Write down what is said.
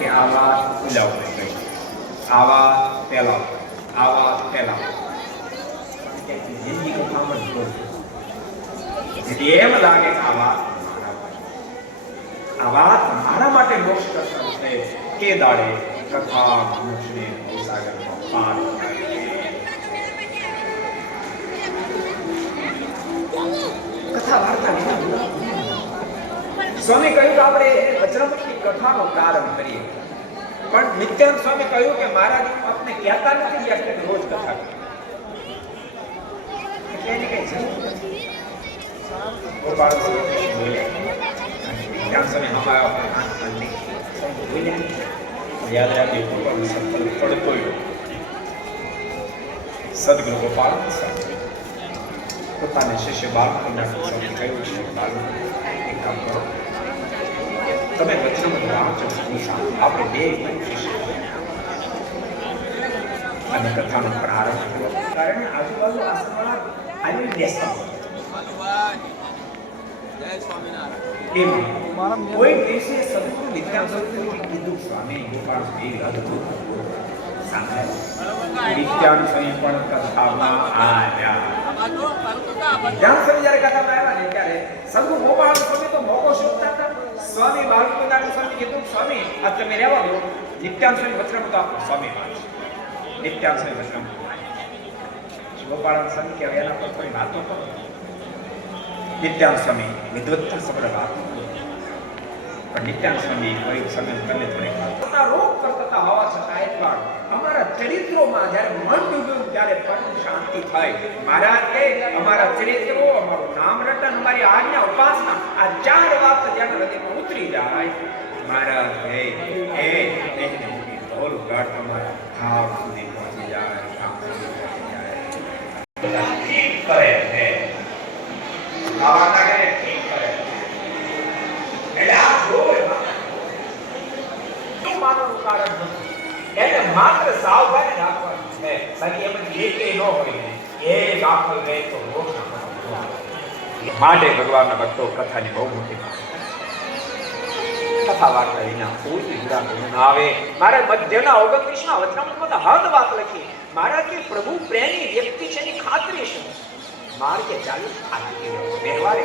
કે આ વાત ઉલાવણી ગઈ, આ વાત પેલા, આ વાત પેલા જિંદગી કથામાં એમ લાગે કે આ વાત મારા માટે મોક્ષ કરતા છે કે દાડે કથા મોક્ષને સાગરમાં પાર કથા વાર્તા સ્વામી કહ્યું કે આપણે વચનામૃતની કથાનો પ્રારંભ કરીએ, પણ નિત્યાનંદ સ્વામી કહ્યું કે મહારાજ આપણે કહેતા નથી એટલે રોજ કથા એટલે એની કઈ જરૂર નથી. ગોપાલ નિત્યાનંદ સ્વામી હમારા પર હાથ બોલે યાદ રાખજો, ગોપાલ સંકલ્પ પડતો સદગુરુ ગોપાલ પોતાને શિષ્ય બાળકોના સ્વામી કહ્યું છે, બાળકો એક કામ કરો, તમે વચનામૃત વાંચો, આપણે બે અને કથાનો પ્રારંભ કર્યો. કારણ આજુબાજુ આસપાસ આવી બેસતા કોઈ દિવસે સદગુરુ નિત્યાનંદ સ્વામી કીધું, સ્વામી ગોપાલ અદભુત નિત્યાનંદ સ્વામી પણ કથામાં આવ્યા. નિત્યાનંદ સ્વામી જ્યારે કથામાં આવ્યા ને ત્યારે સદગુરુ ગોપાલ સ્વામી તો મોકો શોધતા હતા. સ્વામી બાળકોદાન સ્વામી કીધું, સ્વામી આ તમે રહેવા દો, નિત્યાનંદ સ્વામી વચનામૃત આપો. સ્વામી વાંચે, નિત્યાનંદ સ્વામી વચનામૃત વાંચે. ગોપાલ સ્વામી કે એના પર થોડી વાતો કરો. નિત્યાનંદ સ્વામી વિદ્વત્તા સબર વાતો, પણ નિત્યાનંદ સ્વામી કોઈ સમય તમે થોડી વાતો રોગ કરતા હોવા છતાં એટલા અમારા ચરિત્રોમાં જ્યારે મન ડૂબ્યું ત્યારે પરમ શાંતિ થાય. મહારાજ કે અમારા ચરિત્રો, અમારું નામ રટન, અમારી આજ્ઞા ઉપાસના, આ ચાર વાત જ્યારે હૃદયમાં ઉતરી જાય, મહારાજ હે હે ઢોલ ઘાટ અમારા ભાવ સુધી પહોંચી જાય, ભાવ સુધી પહોંચી જાય. ઠીક કરે છે આ વાત કરે, ઠીક કરે એટલે આ જોવે માનવાનું કારણ નથી, એને માત્ર સાવધાની રાખવાની છે. બાકી એમ એક ન હોય ને એ દાખલ રહે તો મોક્ષ માટે ભગવાનના ભક્તો કથાની બહુ મોટી કથા વાર્તા વિના કોઈ વિરામ ન આવે. મારે મધ્યના 29માં વચનામૃતમાં હદ વાત લખી. મારા કે પ્રભુ પ્રેમી વ્યક્તિ છે એની ખાતરી શું? માર્ગે ચાલી ખાતરી વ્યવહાર